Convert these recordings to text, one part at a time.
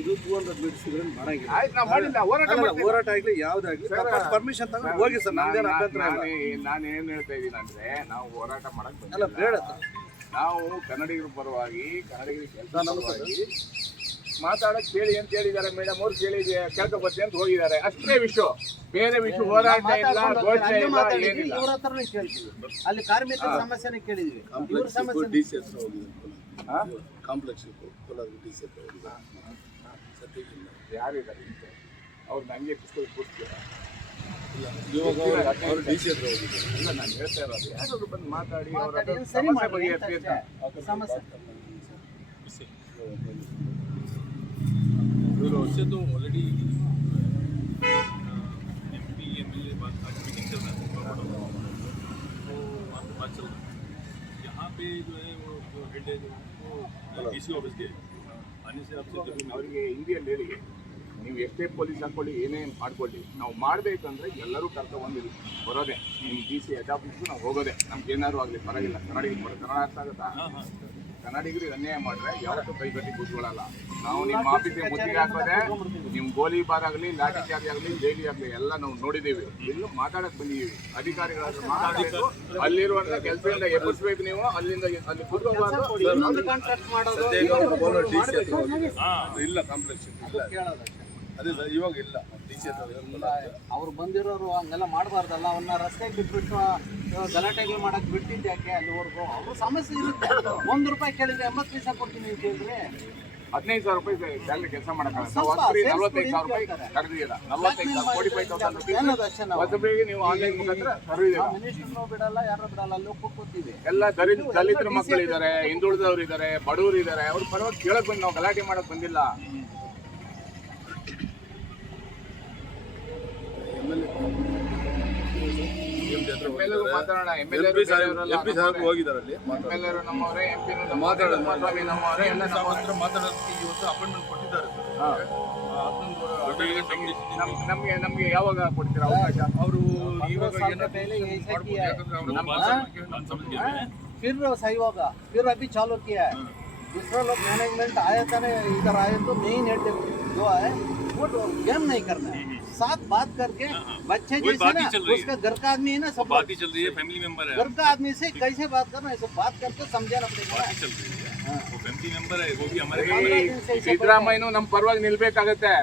ಇದು two hundred metres ಮಾಡಿಲ್ಲ ಹೋರಾಟ ಆಗ್ಲಿ ಯಾವ್ದಾಗ್ಲಿ ಸರ್, ಪರ್ಮಿಷನ್ ತಗೊಂಡು ಹೋಗಿ ಸರ್ ನಮ್ದೇನು ನಾನ್- ಅಭ್ಯಂತರ ನಾನ್- ನಾನ್ ಹೇಳ್ತಾ ಇದ್ದೀನಿ ಅಂದ್ರೆ ನಾವು ಹೋರಾಟ ಮಾಡಕ್ ಅಲ್ಲ. ಬೇಡ ನಾವು ಕನ್ನಡಿಗರ ಪರವಾಗಿ ಕನ್ನಡಿಗರ ಕೆಲಸ ಪರವಾಗಿ ಮಾತಾಡಕ್ ಕೇಳಿ ಅಂತ ಹೇಳಿದ್ದಾರೆ ಮೇಡಮ್ ಅವ್ರು ಕೇಳಿ ಕೇಳ್ಕೊಬರ್ತೀನಿ ಅಂತ ಹೋಗಿದ್ದಾರೆ. ಅಷ್ಟೇ ವಿಷಯ ಬೇರೆ ವಿಷಯ ಹೋರಾಟ ಇಲ್ಲ ಘೋಷಣೆ ಅಲ್ಲೇ ಇಲ್ಲ ಏನಿಲ್ಲ. ಇವ್ರ ಹತ್ರನೇ ಕೇಳ್ತೀವಿ ಅಲ್ಲಿ ಕಾರ್ಮಿಕರ ಸಮಸ್ಯೆನೇ ಕೇಳಿದ್ವಿ. ಇವ್ರ ಸಮಸ್ಯೆ ಡಿ ಸಿ ಹತ್ರ ಹೋಗಿದೆ. ಹಾ? ಕಾಂಪ್ಲೆಕ್ಸ್ ಯಾರಿದ್ದಾರೆ? ಅವ್ರು ನಂಗೆ ಕುತ್ಕೊಳ್ಳಿ ಕೂರ್ಸ್ತೀರಾ ಇಲ್ಲ ನಾನು ಹೇಳ್ತಾ ಇರೋದು. ಯಾರಾದ್ರು ಬಂದು ಮಾತಾಡಿ ಅವ್ರ ಸಮಸ್ಯೆ ಬಗೆಹರಿಸಿ ಅಂತ ಸಮಸ್ಯೆ उससे तो already M P M L A बात आज मीटिंग चल रहा है तो वहाँ पे बात चल रहा है यहाँ पे जो है वो जो हेड है जो वो डी सी ऑफिस के आने से आपसे जरूर मिलेंगे। ಅವರಿಗೆ ಹಿಂದಿಯಲ್ಲಿ ಹೇಳಿ ನೀವು ಎಷ್ಟೇ ಪೊಲೀಸ್ ಹಾಕೊಳ್ಳಿ ಏನೇ ಮಾಡ್ಕೊಳ್ಳಿ ನಾವು ಮಾಡಬೇಕಂದ್ರೆ ಎಲ್ಲರೂ ಕರ್ಕೊಂಡ್ಬಂದಿರಿ ಬರೋದೆ ನಿಮ್ಮ ಡಿ ಸಿ ಹೆಡ್ ಆಫೀಸ್ಗೂ ನಾವು ಹೋಗೋದೆ ನಮ್ಗೆ ಏನಾದ್ರು ಆಗಲಿ ಪರವಾಗಿಲ್ಲ ಕನ್ನಡಿಗರು ಮಾಡಿ ಕನ್ನಡ ಅರ್ಥ ಆಗುತ್ತಾ हाँ हाँ ಕನ್ನಡಿಗರಿಗೆ ಅನ್ಯಾಯ ಮಾಡ್ರೆ ಯಾವತ್ತೂ ಕೈಗಟ್ಟಿ ಕೂತ್ಕೊಳ್ಳಲ್ಲ ನಾವು ನಿಮ್ಮ ಆಫೀಸಿಗೆ ಮುತ್ತಿಗೆ ಹಾಕೋದೆ ನಿಮ್ಮ ಗೋಲಿಬಾರ್ ಆಗಲಿ ಲಾಠಿ ಆಗಲಿ ಜೈಲಿ ಆಗಲಿ ಎಲ್ಲ ನಾವು ನೋಡಿದ್ದೀವಿ ಇಲ್ಲೂ ಮಾತಾಡಕ್ ಬಂದಿದ್ದೀವಿ ಅಧಿಕಾರಿಗಳಾದ್ರೆ ಮಾತಾಡಬೇಕು ಅಲ್ಲಿರುವಂತ ಕೆಲಸದಿಂದ ಎಬ್ಬಿಸ್ಬೇಕು ನೀವು ಅಲ್ಲಿಂದ ಅಲ್ಲಿ ಕೂತ್ಕೋಬಾರ್ದು ಇನ್ನೊಂದು ಕಾಂಟ್ರಾಕ್ಟ್ ಮಾಡೋದು ಸದ್ಯ ಈಗ ಅವರು ಕೋಲಾರ ಡಿ ಸಿ ಹತ್ರ ಹೋಗಿದೆ हाँ ಇಲ್ಲ ಕಾಂಪ್ಲೆಕ್ಸ್ ಇಲ್ಲ ಅದೇ ಸರ್ ಇವಾಗ ಇಲ್ಲ. ಇಲ್ಲ ಅವ್ರು ಬಂದಿರೋರು ಹಂಗೆಲ್ಲ ಮಾಡಬಾರ್ದಲ್ಲ ಅವನ್ನ ರಸ್ತೆಗೆ ಬಿಟ್ಬಿಟ್ಟು ಗಲಾಟೆಗಳು ಮಾಡಕ್ ಬಿಟ್ಟಿದ್ದೆ ಯಾಕೆ ಅಲ್ಲಿವರೆಗೂ? ಅವ್ರ ಸಮಸ್ಯೆ ಇರುತ್ತೆ. ಒಂದು ರೂಪಾಯಿ ಕೇಳಿದ್ರೆ ಎಂಬತ್ತು ಪೈಸೆ ಕೊಡ್ತೀನಿ ಅಂತ ಹೇಳಿದ್ರೆ? ಹದಿನೈದು ಸಾವಿರ ರೂಪಾಯಿ ಸ್ಯಾಲರಿ ಕೆಲಸ ಮಾಡಕ್ಕಾಗಲ್ಲ ನಲವತ್ತೈದು ಸಾವಿರ ರೂಪಾಯಿ. ಕರೆದಿಲ್ಲ ನಲವತ್ತೈದು ಸಾವಿರ ಫೋರ್ಟಿ ಫೈವ್ ತೌಸಂಡ್ ರುಪೀಸ್ ಹೊಸಬ್ರಿಗೆ ನೀವು ಆನ್ಲೈನ್ ಮುಖಾಂತರ ಕರೆದಿಲ್ಲ ಮಿನಿಸ್ಟರ್ನೂ ಬಿಡಲ್ಲ ಯಾರು ಬಿಡಲ್ಲ ಅಲ್ಲಿ ಕೂತ್ಕೊತೀವಿ. ಎಲ್ಲ ದಲಿತ ದಲಿತರ ಮಕ್ಕಳಿದ್ದಾರೆ ಹಿಂದುಳಿದವರು ಇದ್ದಾರೆ ಬಡವರು ಇದ್ದಾರೆ ಅವ್ರ ಪರವಾಗಿ ಕೇಳಕ್ ಬಂದು ನಾವು ಗಲಾಟೆ ಮಾಡಕ್ ಬಂದಿಲ್ಲ ಎಂ ಎಲ್ ಮಾತಾಡೋಣ ಎಂ ಎಲ್ ಎಂ ಪಿ ಸಾಹೇಬ್ ಎಂ ಪಿ ಸಾಹೇಬ್ ಹೋಗಿದ್ದಾರೆ ಅಲ್ಲಿ ಎಂ ಎಲ್ ಎರು ನಮ್ಮವರೇ ಎಂ ಪಿ ಮಾತಾಡೋದು. ಕುಮಾರಸ್ವಾಮಿ ನಮ್ಮವರೇ ಎಲ್ಲ ನಮ್ಮವರೇ ಹತ್ರ ಮಾತಾಡೋದಕ್ಕೆ ಇವತ್ತು ಅಪಾಯಿಂಟ್ಮೆಂಟ್ ಕೊಟ್ಟಿದ್ದಾರೆ ಸರ್ ಹಾ. ಹನ್ನೊಂದು ನಮ್- ನಮ್ಗೆ ನಮ್ಗೆ ಯಾವಾಗ ಕೊಡ್ತೀರಾ ಅವಕಾಶ ಅವರು पंद्रह ಇವಾಗ साल ಏನಾದ್ರು से पहले ये ऐसा ಮಾಡ್ಬೋದು. किया है। ಯಾಕಂದ್ರೆ ಅವ್ರ ನಮ್ಮ- ಭಾಷೆ ನಾನು ಸಮಜ್ಗೆ फिर सही होगा फिर अभी चालू किया है दूसरा लोग मैनेजमेंट आया था ना इधर आए तो मेन हेड जो है वो गेम नहीं करना है साथ बात करके बच्चे वही जैसे बात ही ना चल रही है। उसका घर का आदमी है ना सब बात ही चल रही है फैमिली मेंबर है घर का आदमी से कैसे बात करना है सब बात करके समझाना पड़ेगा बात ही चल रही है वो फैमिली मेंबर है वो भी हमारे ಈ ಸಿದ್ದರಾಮಯ್ಯನು ನಮ್ಮ ಪರವಾಗಿ ನಿಲ್ಬೇಕಾಗತ್ತೆ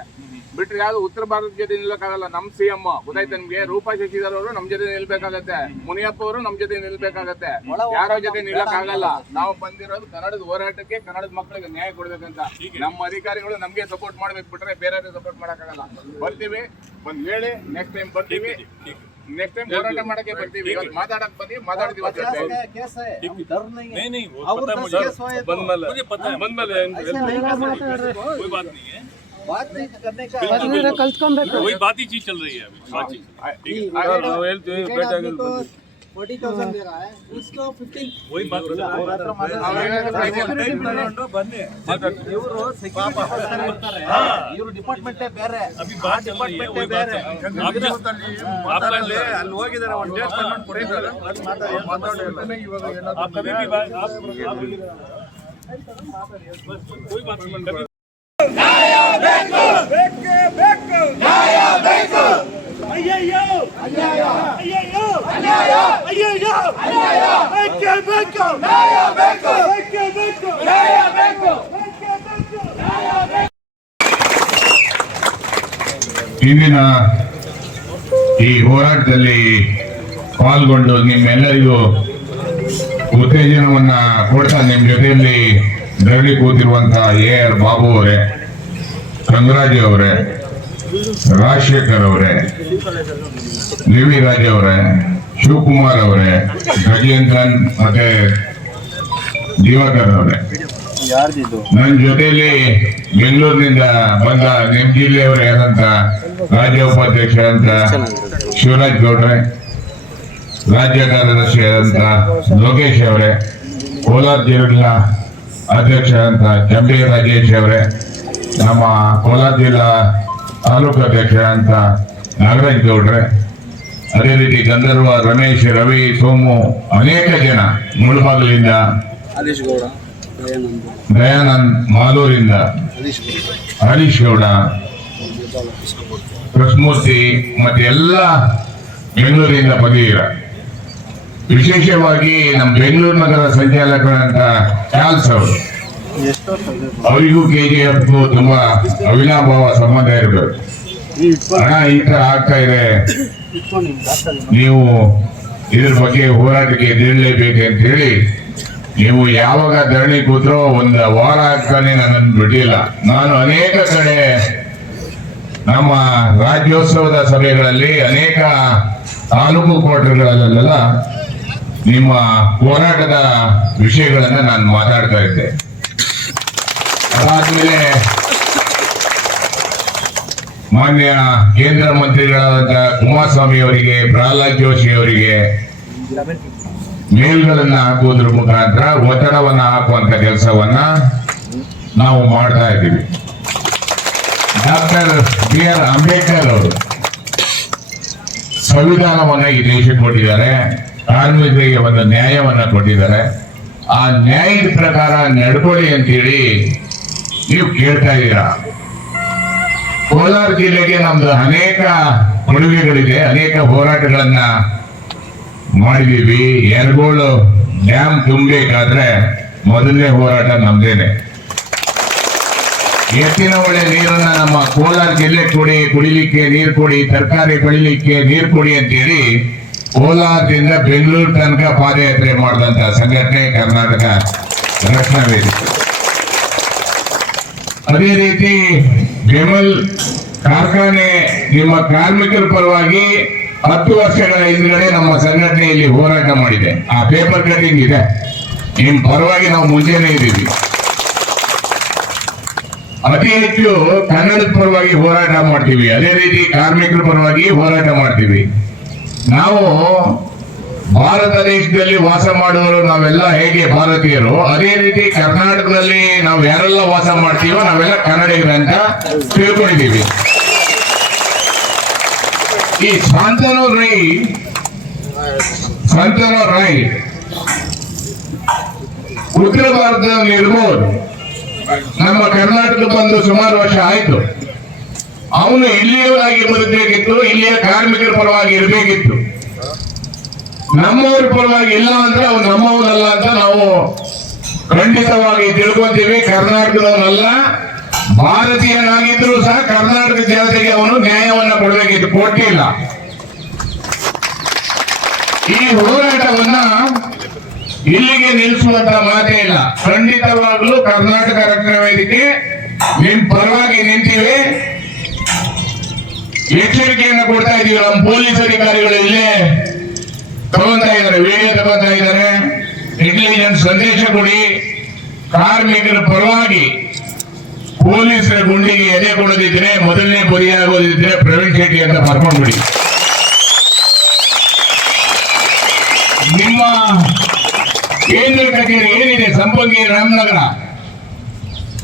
ಬಿಟ್ರೆ ಯಾವ್ದು ಉತ್ತರ ಭಾರತ ಜೊತೆ ನಿಲ್ಬೇಕಾಗಲ್ಲ ನಮ್ ಸಿ ಎಂ ಗೊತ್ತಾಯ್ತು ನಿಮ್ಗೆ ರೂಪಾ ಶಶಿಧರ್ ಅವರು ನಮ್ ಜೊತೆ ನಿಲ್ಬೇಕಾಗತ್ತೆ ಮುನಿಯಪ್ಪ ಅವರು ನಮ್ ಜೊತೆ ನಿಲ್ಬೇಕಾಗತ್ತೆ ಯಾರೋ ಜೊತೆ ನಿಲ್ಲಕ್ಕಾಗಲ್ಲ ನಾವು ಬಂದಿರೋದು ಕನ್ನಡದ ಹೋರಾಟಕ್ಕೆ ಕನ್ನಡದ ಮಕ್ಕಳಿಗೆ ನ್ಯಾಯ ಕೊಡ್ಬೇಕಂತ ನಮ್ಮ ಅಧಿಕಾರಿಗಳು ನಮ್ಗೆ ಸಪೋರ್ಟ್ ಮಾಡ್ಬೇಕು ಬಿಟ್ರೆ ಬೇರೆ ಸಪೋರ್ಟ್ ಮಾಡಕ್ಕಾಗಲ್ಲ ಬರ್ತೀವಿ ಒಂದ್ ಹೇಳಿ ನೆಕ್ಸ್ಟ್ ಟೈಮ್ ಬರ್ತೀವಿ ನೆಕ್ಸ್ಟ್ ಟೈಮ್ ಹೋರಾಟ ಮಾಡಕ್ಕೆ ಬರ್ತೀವಿ ಇವತ್ತು ಮಾತಾಡಕ್ ಬಂದಿ ಮಾತಾಡ್ತೀವಿ पचास ಅಷ್ಟೇ. का केस है हम डर नहीं है नहीं नहीं वो और पता है दस मुझे केस हुए तो मुझे पता है ऐसे नहीं करना चाहिए। कोई बात नहीं है बात नहीं करने का वही बात ही चीज चल रही है अभी बात चीज ನಾವು ಹೇಳ್ತೀವಿ फोर्टी थाउजेंड दे रहा है उसको फिफ्टीन वही बात कर रहा है ಇವರು ಇವರು ಡಿಪಾರ್ಟ್ಮೆಂಟ್ ಬೇರೆ अभी बात चल रही है वही बात है आप just- आपका ಅಲ್ಲಿ ಹೋಗಿದ್ದಾರೆ ಒಂದು ಡೇಟ್ ಪರ್ಮೆಂಟ್ ಕೊಟ್ಟಿದ್ದಾರೆ आप कभी भी ಬೇಕು ಬೇಕು ಬೇಕು ಬೇಕು ಬೇಕು ಇಂದಿನ ಈ ಹೋರಾಟದಲ್ಲಿ ಪಾಲ್ಗೊಂಡು ನಿಮ್ಮೆಲ್ಲರಿಗೂ ಉತ್ತೇಜನವನ್ನ ಕೊಡ್ತಾ ನಿಮ್ಮ ಜೊತೆಯಲ್ಲಿ ಧರಣಿ ಕೂತಿರುವಂತಹ ಎ ಆರ್ ಬಾಬು ಅವರೇ ಚಂದ್ರಾಜು ಅವರೇ, ರಾಜಶೇಖರ್ ಅವರೇ ನಿವಿ ರಾಜ್ ಅವರೇ ಶಿವಕುಮಾರ್ ಅವರೇ ಗಜೇಂದ್ರನ್ ಮತ್ತೆ ದಿವಾಕರ್ ಅವರೇ. ನನ್ನ ಜೊತೆಯಲ್ಲಿ ಬೆಂಗಳೂರಿನಿಂದ ಬಂದ ನಿಮ್ ಜಿಲ್ಲೆಯವರೇ ಆದಂತ ರಾಜ್ಯ ಉಪಾಧ್ಯಕ್ಷ ಅಂತ ಶಿವರಾಜ್ ಗೌಡ್ರೆ ರಾಜ್ಯ ಕಾರ್ಯದರ್ಶಿ ಆದಂತ ಲೋಕೇಶ್ ಅವರೇ ಕೋಲಾರ ಜಿಲ್ಲಾ ಅಧ್ಯಕ್ಷ ಅಂತ ಜಂಬಿ ರಾಜೇಶ್ ಅವರೇ ನಮ್ಮ ಕೋಲಾರ ಜಿಲ್ಲಾ ತಾಲೂಕು ಅಧ್ಯಕ್ಷ ಅಂತ ನಾಗರಾಜ್ ಗೌಡ್ರೆ ಅದೇ ರೀತಿ ಗಂಧರ್ವ ರಮೇಶ್ ರವಿ ಸೋಮು ಅನೇಕ ಜನ ಮುಳುಬಾಗಲಿಂದ ದಯಾನಂದ ಮಾಲೂರಿಂದ ಹರೀಶ್ ಗೌಡ ಕೃಷ್ಣಮೂರ್ತಿ ಮತ್ತೆ ಎಲ್ಲ ಬೆಂಗಳೂರಿಂದ ಬಂದಿದ್ದೀರ ವಿಶೇಷವಾಗಿ ನಮ್ಮ ಬೆಂಗಳೂರು ನಗರ ಸಂಚಾಲಕರಂತ ಚಾರ್ಲ್ಸ್ ಅವರು. ಅವರಿಗೂ ಕೆ ಜಿ ಎಫ್ಗೂ ತುಂಬಾ ಅವಿನಾಭಾವ ಸಂಬಂಧ ಇರಬೇಕು. ಹಣ ಈ ತರ ಆಗ್ತಾ ಇದೆ. ನೀವು ಇದ್ರ ಬಗ್ಗೆ ಹೋರಾಟಕ್ಕೆ ಎದ್ದೇಳಲೇಬೇಕು ಅಂತ ಹೇಳಿ, ನೀವು ಯಾವಾಗ ಧರಣಿ ಕೂತ್ರೋ ಒಂದು ವಾರ ಆಗ್ತಾನೆ ನನ್ನನ್ನು ಬಿಟ್ಟಿಲ್ಲ. ನಾನು ಅನೇಕ ಕಡೆ ನಮ್ಮ ರಾಜ್ಯೋತ್ಸವದ ಸಭೆಗಳಲ್ಲಿ ಅನೇಕ ತಾಲೂಕು ಕ್ವಾರ್ಟರ್ಗಳಲ್ಲೆಲ್ಲ ನಿಮ್ಮ ಹೋರಾಟದ ವಿಷಯಗಳನ್ನ ನಾನು ಮಾತಾಡ್ತಾ ಇದ್ದೆ. ಅದಾದ್ಮೇಲೆ ಮಾನ್ಯ ಕೇಂದ್ರ ಮಂತ್ರಿಗಳಾದಂತ ಕುಮಾರಸ್ವಾಮಿ ಅವರಿಗೆ, ಪ್ರಹ್ಲಾದ್ ಜೋಶಿ ಅವರಿಗೆ ಮೇಲ್ಗಳನ್ನ ಹಾಕುವುದ್ರ ಮುಖಾಂತರ ಒತ್ತಡವನ್ನ ಹಾಕುವಂತ ಕೆಲಸವನ್ನ ನಾವು ಮಾಡ್ತಾ ಇದ್ದೀವಿ. ಡಾಕ್ಟರ್ ಬಿ ಆರ್ ಅಂಬೇಡ್ಕರ್ ಅವರು ಸಂವಿಧಾನವನ್ನ ಈ ದೇಶಕ್ಕೆ ಕೊಟ್ಟಿದ್ದಾರೆ. ಕಾರ್ಮಿಕರಿಗೆ ಒಂದು ನ್ಯಾಯವನ್ನ ಕೊಟ್ಟಿದ್ದಾರೆ. ಆ ನ್ಯಾಯದ ಪ್ರಕಾರ ನಡ್ಕೊಳ್ಳಿ ಅಂತೇಳಿ ನೀವು ಕೇಳ್ತಾ ಇದ್ದೀರಾ? ಕೋಲಾರ ಜಿಲ್ಲೆಗೆ ನಮ್ದು ಅನೇಕ ಕೊಡುಗೆಗಳಿದೆ, ಅನೇಕ ಹೋರಾಟಗಳನ್ನ ಮಾಡಿದೀವಿ. ಎರಗೋಳು ಡ್ಯಾಮ್ ತುಂಬಬೇಕಾದ್ರೆ ಮೊದಲನೇ ಹೋರಾಟ ನಮ್ದೇನೆ. ಎತ್ತಿನ ಒಳ್ಳೆ ನೀರನ್ನ ನಮ್ಮ ಕೋಲಾರ ಜಿಲ್ಲೆ ಕೊಡಿ, ಕುಡಿಲಿಕ್ಕೆ ನೀರು ಕೊಡಿ, ತರಕಾರಿ ಬೆಳಿಲಿಕ್ಕೆ ನೀರು ಕೊಡಿ ಅಂತೇಳಿ ಕೋಲಾರದಿಂದ ಬೆಂಗಳೂರು ತನಕ ಪಾದಯಾತ್ರೆ ಮಾಡಿದಂತ ಸಂಘಟನೆ ಕರ್ನಾಟಕ ರಕ್ಷಣಾ ವೇದಿಕೆ ಅದೇ ರೀತಿ ಬೆಮಲ್ ಕಾರ್ಖಾನೆ ನಿಮ್ಮ ಕಾರ್ಮಿಕರ ಪರವಾಗಿ ಹತ್ತು ವರ್ಷಗಳ ಹಿಂದ್ಗಡೆ ನಮ್ಮ ಸಂಘಟನೆಯಲ್ಲಿ ಹೋರಾಟ ಮಾಡಿದೆ. ಆ ಪೇಪರ್ ಕಟಿಂಗ್ ಇದೆ. ನಿಮ್ ಪರವಾಗಿ ನಾವು ಮುಂಚೆನೆ ಇದ್ದೀವಿ. ಅತಿ ಹೆಚ್ಚು ಕನ್ನಡದ ಪರವಾಗಿ ಹೋರಾಟ ಮಾಡ್ತೀವಿ. ಅದೇ ರೀತಿ ಕಾರ್ಮಿಕರ ಪರವಾಗಿ ಹೋರಾಟ ಮಾಡ್ತೀವಿ. ನಾವು ಭಾರತ ದೇಶದಲ್ಲಿ ವಾಸ ಮಾಡುವರು ನಾವೆಲ್ಲ ಹೇಗೆ ಭಾರತೀಯರು? ಅದೇ ರೀತಿ ಕರ್ನಾಟಕದಲ್ಲಿ ನಾವು ಯಾರೆಲ್ಲ ವಾಸ ಮಾಡ್ತೀವೋ ನಾವೆಲ್ಲ ಕನ್ನಡಿಗರು ಅಂತ ತಿಳ್ಕೊಂಡಿದ್ದೀವಿ. ಈ ಶಾಂತನು ರೈ ಶಾಂತನು ರೈ. ಉತ್ತರ ಭಾರತದಲ್ಲಿ ಇರ್ಬೋದು. ನಮ್ಮ ಕರ್ನಾಟಕ ಬಂದು ಸುಮಾರು ವರ್ಷ ಆಯ್ತು. ಅವನು ಇಲ್ಲಿಯವರಾಗಿ ಬರಬೇಕಿತ್ತು, ಇಲ್ಲಿಯ ಕಾರ್ಮಿಕರ ಪರವಾಗಿ ಇರಬೇಕಿತ್ತು. ನಮ್ಮವ್ರ ಪರವಾಗಿ ಇಲ್ಲ ಅಂದ್ರೆ ಅವ್ನು ನಮ್ಮವನಲ್ಲ ಅಂತ ನಾವು ಖಂಡಿತವಾಗಿ ತಿಳ್ಕೊಂತೀವಿ. ಕರ್ನಾಟಕದವನಲ್ಲ ಭಾರತೀಯನಾಗಿದ್ರು ಸಹ ಕರ್ನಾಟಕ ಜನತೆಗೆ ಅವನು ನ್ಯಾಯವನ್ನ ಕೊಡಬೇಕಿತ್ತು. ಕೊಟ್ಟಿಲ್ಲ. ಈ ಹೋರಾಟವನ್ನ ಇಲ್ಲಿಗೆ ನಿಲ್ಲಿಸುವಂತ ಮಾತೇ ಇಲ್ಲ. ಖಂಡಿತವಾಗ್ಲೂ ಕರ್ನಾಟಕ ರಕ್ಷಣಾ ವೇದಿಕೆ ನಿಮ್ ಪರವಾಗಿ ನಿಂತೀವಿ. ಎಚ್ಚರಿಕೆಯನ್ನು ಕೊಡ್ತಾ ಇದೀವಿ. ನಮ್ಮ ಪೊಲೀಸ್ ಅಧಿಕಾರಿಗಳು ಇಲ್ಲೇ ತಗೊಂತಾ ಇದ್ದಾರೆ ವಿಡಿಯೋ ತಗೊಳ್ತಾ ಇದ್ದಾರೆ ಇಂಟೆಲಿಜೆನ್ಸ್ ಸಂದೇಶ ಕೊಡಿ, ಕಾರ್ಮಿಕರ ಪರವಾಗಿ ಪೊಲೀಸರ ಗುಂಡಿಗೆ ಎದೆ ಕೊಡದಿದ್ರೆ, ಮೊದಲನೇ ಬಲಿಯಾಗೋದಿದ್ರೆ ಪ್ರವೀಣ್ ಶೆಟ್ಟಿ ಅಂತ ಬರ್ಕೊಂಡ್ಬಿಡಿ. ನಿಮ್ಮ ಕೇಂದ್ರ ಕಚೇರಿ ಏನಿದೆ? ಸಂಪಂಗಿ ರಾಮನಗರ.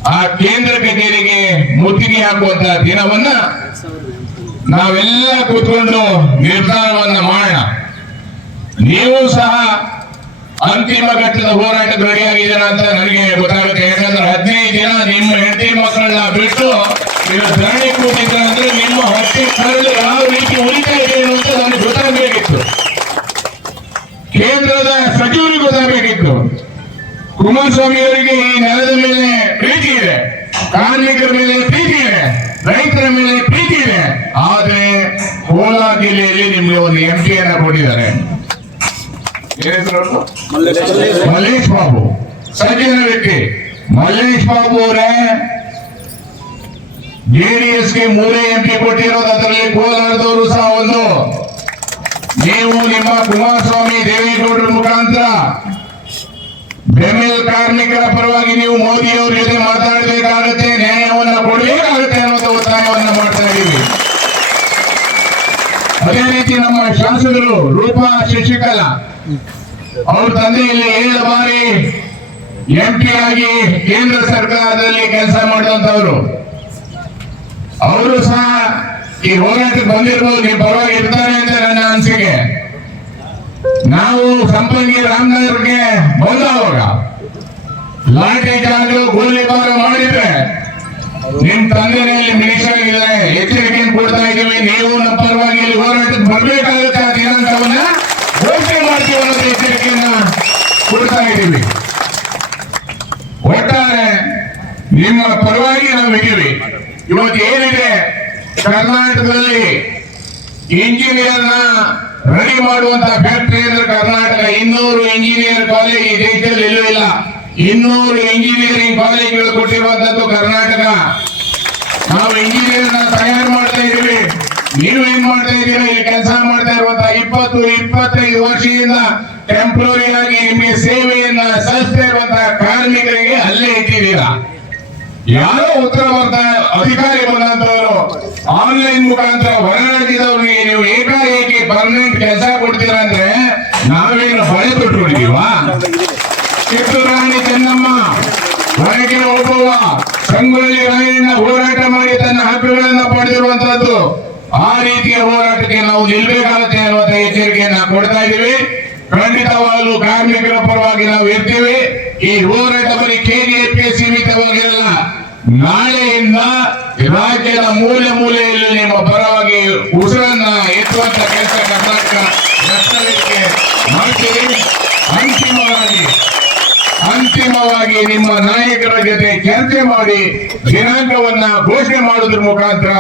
ಆ ಕೇಂದ್ರ ಕಚೇರಿಗೆ ಮುತ್ತಿಗೆ ಹಾಕುವಂತ ದಿನವನ್ನ ನಾವೆಲ್ಲ ಕೂತ್ಕೊಂಡು ನಿರ್ಧಾರವನ್ನ ಮಾಡೋಣ. ನೀವು ಸಹ ಅಂತಿಮ ಘಟ್ಟದ ಹೋರಾಟಕ್ಕೆ ರೆಡಿಯಾಗಿದ್ದೀರ ಅಂತ ನನಗೆ ಗೊತ್ತಾಗುತ್ತೆ. ಯಾಕಂದ್ರೆ ಹದಿನೈದು ಜನ ನಿಮ್ಮ ಹೆಂಡತಿ ಮಕ್ಕಳನ್ನ ಬಿಟ್ಟು ನೀವು ಧರಣಿ ಕೂತಿದ್ರೆ ನಿಮ್ಮ ಹೊಟ್ಟೆ ಕರಳು ಯಾವ ರೀತಿ ಉಳಿತಾ ಇದೆ ಅಂತ ನನಗೆ ಗೊತ್ತಾಗಬೇಕಿತ್ತು. ಕೇಂದ್ರದ ಸಚಿವರಿಗೆ ಗೊತ್ತಾಗಬೇಕಿತ್ತು. ಕುಮಾರಸ್ವಾಮಿ ಅವರಿಗೆ ಈ ನೆಲದ ಮೇಲೆ ಪ್ರೀತಿ ಇದೆ. ಕಾರ್ಮಿಕರ ಮೇಲೆ ಪ್ರೀತಿ ಇದೆ. ರೈತರ ಮೇಲೆ ಪ್ರೀತಿ ಇದೆ. ಆದ್ರೆ ಕೋಲಾರ ಜಿಲ್ಲೆಯಲ್ಲಿ ನಿಮಗೆ ಒಂದು ಎಂ ಅನ್ನ ಕೊಟ್ಟಿದ್ದಾರೆ? ಮಲ್ಲೇಶ್ ಬಾಬು. ಸಜ್ಜನ ವ್ಯಕ್ತಿ ಮಲ್ಲೇಶ್ ಬಾಬು ಅವರೇ ಜೆಡಿಎಸ್ಗೆ ಮೂರೇ ಎಂಪಿ ಕೊಟ್ಟಿರೋದು, ಅದರಲ್ಲಿ ಕೋಲಾರದವರು ಸಹ ಒಂದು. ನೀವು ನಿಮ್ಮ ಕುಮಾರಸ್ವಾಮಿ ದೇವೇಗೌಡರ ಮುಖಾಂತರ ಬೆಮೆಲ್ ಕಾರ್ಮಿಕರ ಪರವಾಗಿ ನೀವು ಮೋದಿ ಅವ್ರ ಜೊತೆ ಮಾತಾಡಬೇಕಾಗತ್ತೆ, ನ್ಯಾಯವನ್ನು ಕೊಡಬೇಕಾಗತ್ತೆ ಅನ್ನೋದು ಒತ್ತಾಯವನ್ನು ಮಾಡ್ತಾ ಇದ್ದೀವಿ ಅದೇ ರೀತಿ ನಮ್ಮ ಶಾಸಕರು, ರೂಪಾ ಶಶಿಕಲಾ ಅವ್ರ ತಂದೆಯಲ್ಲಿ ಏಳು ಬಾರಿ ಎಂ ಪಿ ಆಗಿ ಕೇಂದ್ರ ಸರ್ಕಾರದಲ್ಲಿ ಕೆಲಸ ಮಾಡಿದಂತವರು ಅವರು ಸಹ ಈ ಹೋರಾಟಕ್ಕೆ ಬಂದಿರ್ಬೋದು, ನೀವು ಪರವಾಗಿ ಇರ್ತಾರೆ ಅಂತ ನನ್ನ ಅನಿಸಿಕೆ. ನಾವು ಸಂಪಂಗಿ ರಾಮನಗರ್ಗೆ ಬಂದವಾಗ ಲಾಠಿ ಚಾರ್ಜ್ ಗೋಲಿಬಾರ ಮಾಡಿದ್ರೆ ನಿಮ್ ತಂದೆ ಮಿನಿಸ್ಟರ್ ಇದ್ದಾರೆ ಎಚ್ಚರಿಕೆಯನ್ನು ಇದೀವಿ ನೀವು ನಮ್ಮ ಪರವಾಗಿ ಇಲ್ಲಿ ಹೋರಾಟಕ್ಕೆ ಬರಬೇಕಾಗುತ್ತೆ ಆ ದಿನಾಂಕವನ್ನ ಘೋಷಣೆ ಮಾಡ್ತೀವಿ ಅನ್ನೋದು ಎಚ್ಚರಿಕೆಯನ್ನ ಕೊಡ್ತಾ ಇದ್ದೀವಿ. ಒಟ್ಟಾರೆ ನಿಮ್ಮ ಪರವಾಗಿ ನಾವು ಇದ್ದೀವಿ. ಇವತ್ತು ಏನಿದೆ? ಕರ್ನಾಟಕದಲ್ಲಿ ಇಂಜಿನಿಯರ್ನ ರೆಡಿ ಮಾಡುವಂತ ಫ್ಯಾಕ್ಟರಿ ಅಂದ್ರೆ ಕರ್ನಾಟಕ. ಇನ್ನೂರು ಇಂಜಿನಿಯರ್ ಕಾಲೇಜ್ ಈ ದೇಶದಲ್ಲಿ ಎಲ್ಲೂ ಇಲ್ಲ. ಇನ್ನೂರು ಇಂಜಿನಿಯರಿಂಗ್ ಕಾಲೇಜ್ಗಳು ಕೊಟ್ಟಿರುವಂತದ್ದು ಕರ್ನಾಟಕ. ನಾವು ಇಂಜಿನಿಯರ್ನ ತಯಾರು ಮಾಡ್ತಾ ಇದೀವಿ ನೀವು ಏನ್ ಮಾಡ್ತಾ ಇಲ್ಲಿ ಕೆಲಸ ಮಾಡ್ತಾ ಇರುವಂತ ಇಪ್ಪತ್ತು, ಇಪ್ಪತ್ತೈದು ವರ್ಷದಿಂದ ಟೆಂಪ್ರರಿ ಆಗಿ ನಿಮಗೆ ಸೇವೆಯನ್ನ ಸಲ್ಲಿಸ್ತಾ ಇರುವಂತ ಕಾರ್ಮಿಕರಿಗೆ ಅಲ್ಲೇ ಇಟ್ಟಿದ್ದೀರಾ? ಯಾರೋ ಉತ್ತರ ಬರ್ತಾ ಅಧಿಕಾರಿ ಬಂದಂತವರು ಆನ್ಲೈನ್ ಮುಖಾಂತರ ಹೊರನಾಡಿದವ್ರಿಗೆ ನೀವು ಏಕಾಏಕಿ ಪರ್ಮನೆಂಟ್ ಕೆಲಸ ಕೊಡ್ತೀರಾ ಅಂದ್ರೆ ನಾವೇನು ಹೊಳೆ ತೊಟ್ಟಿದ್ದೀವಾ ಕಿತ್ತೂರು ರಾಣಿ ಚೆನ್ನಮ್ಮ, ಹೊರಗಿನ ಒಬ್ಬವ, ಸಂಗೊಳ್ಳಿ ರಾಯಣ್ಣ ತನ್ನ ಪಡೆದಿರುವಂತಹದ್ದು ಆ ರೀತಿಯ ಹೋರಾಟಕ್ಕೆ ನಾವು ನಿಲ್ಬೇಕಾಗುತ್ತೆ ಅನ್ನುವಂತ ಎಚ್ಚರಿಕೆಯನ್ನ ಕೊಡ್ತಾ ಇದ್ದೀವಿ. ಖಂಡಿತವಾಗಲೂ ಕಾರ್ಮಿಕರ ಪರವಾಗಿ ನಾವು ಇರ್ತೀವಿ. ಈ ಹೋರಾಟ ಬರೀ ಕೆಜಿಎಫ್ಗೆ ಸೀಮಿತವಾಗಿರಲ್ಲ. ನಾಳೆಯಿಂದ ರಾಜ್ಯದ ಮೂಲೆ ಮೂಲೆಯಲ್ಲಿ ನಿಮ್ಮ ಪರವಾಗಿ ಉಸಿರನ್ನ ಎತ್ತುವಂತ ಕೆಲಸ ಕರ್ನಾಟಕ ಮಾಡ್ತೀವಿ. ಅಂತಿಮವಾಗಿ ನಿಮ್ಮ ನಾಯಕರ ಜೊತೆ ಚರ್ಚೆ ಮಾಡಿ ದಿನಾಂಕವನ್ನ ಘೋಷಣೆ ಮಾಡುವುದರ ಮುಖಾಂತರ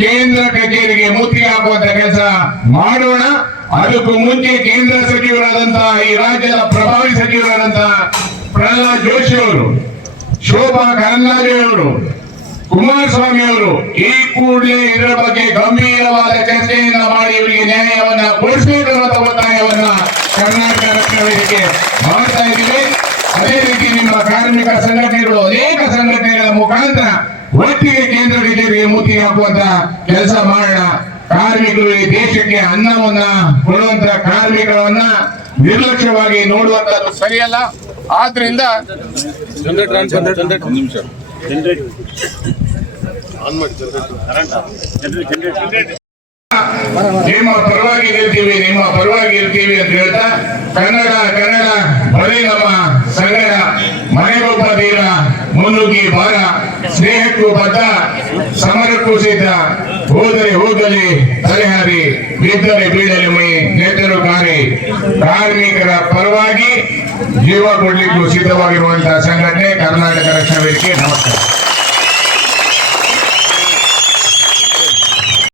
ಕೇಂದ್ರ ಕಚೇರಿಗೆ ಮುತ್ತಿಗೆ ಹಾಕುವಂತ ಕೆಲಸ ಮಾಡೋಣ. ಅದಕ್ಕೂ ಮುಂಚೆ ಕೇಂದ್ರ ಸಚಿವರಾದಂತಹ ಈ ರಾಜ್ಯದ ಪ್ರಭಾವಿ ಸಚಿವರಾದಂತಹ ಪ್ರಹ್ಲಾದ್ ಜೋಶಿ ಅವರು, ಶೋಭಾ ಕರಂದ್ಲಾಜೆ ಅವರು, ಕುಮಾರಸ್ವಾಮಿ ಅವರು, ಈ ಕೂಡಲೇ ಇದರ ಬಗ್ಗೆ ಗಂಭೀರವಾದ ಚರ್ಚೆಯನ್ನ ಮಾಡಿ ಇವರಿಗೆ ನ್ಯಾಯವನ್ನ ಒತ್ತಾಯವನ್ನ ಕರ್ನಾಟಕ ರಕ್ಷಣಾ ಮಾಡ್ತಾ ಇದ್ದೀವಿ. ಅದೇ ರೀತಿ ನಿಮ್ಮ ಕಾರ್ಮಿಕ ಸಂಘಟನೆಗಳು ಅನೇಕ ಸಂಘಟನೆಗಳ ಮುಖಾಂತರ ಒಟ್ಟಿಗೆ ಕೇಂದ್ರ ಬಿಜೆಪಿಗೆ ಮುತ್ತಿ ಹಾಕುವಂತ ಕೆಲಸ ಮಾಡೋಣ. ಕಾರ್ಮಿಕರು ಈ ದೇಶಕ್ಕೆ ಅನ್ನವನ್ನ ಕೊಡುವಂತ ಕಾರ್ಮಿಕರನ್ನ ನಿರ್ಲಕ್ಷ್ಯವಾಗಿ ನೋಡುವಂತದ್ದು ಸರಿಯಲ್ಲ. ಆದ್ರಿಂದ ಆನ್ ಮಾಡಿ ಜನರೇಟರ್ ನಿಮ್ಮ ಪರವಾಗಿ ಇರ್ತೀವಿ ನಿಮ್ಮ ಪರವಾಗಿ ಇರ್ತೀವಿ ಅಂತ ಹೇಳ್ತಾ, ಕನ್ನಡ ಕನ್ನಡ, ಬರೀ ನಮ್ಮ ಸಂಗಡ, ಮನೆಗೊಬ್ಬ ತೀರ ಮುನ್ನುಗ್ಗಿ ಬಾರ ಸ್ನೇಹಕ್ಕೂ ಬದ್ಧ, ಸಮರಕ್ಕೂ ಸಿದ್ಧ. ಹೋದರೆ ಹೋಗಲಿ, ತಲೆಹಾರಿ, ಬಿದ್ದರೆ ಬೀಳಲಿ ಮೈ ನೇತರು ಕಾರಿ ಕಾರ್ಮಿಕರ ಪರವಾಗಿ ಜೀವ ಕೊಡ್ಲಿಕ್ಕೂ ಸಿದ್ಧವಾಗಿರುವಂತಹ ಸಂಘಟನೆ ಕರ್ನಾಟಕ ರಕ್ಷಣಾ ವೇದಿಕೆ. ನಮಸ್ಕಾರ.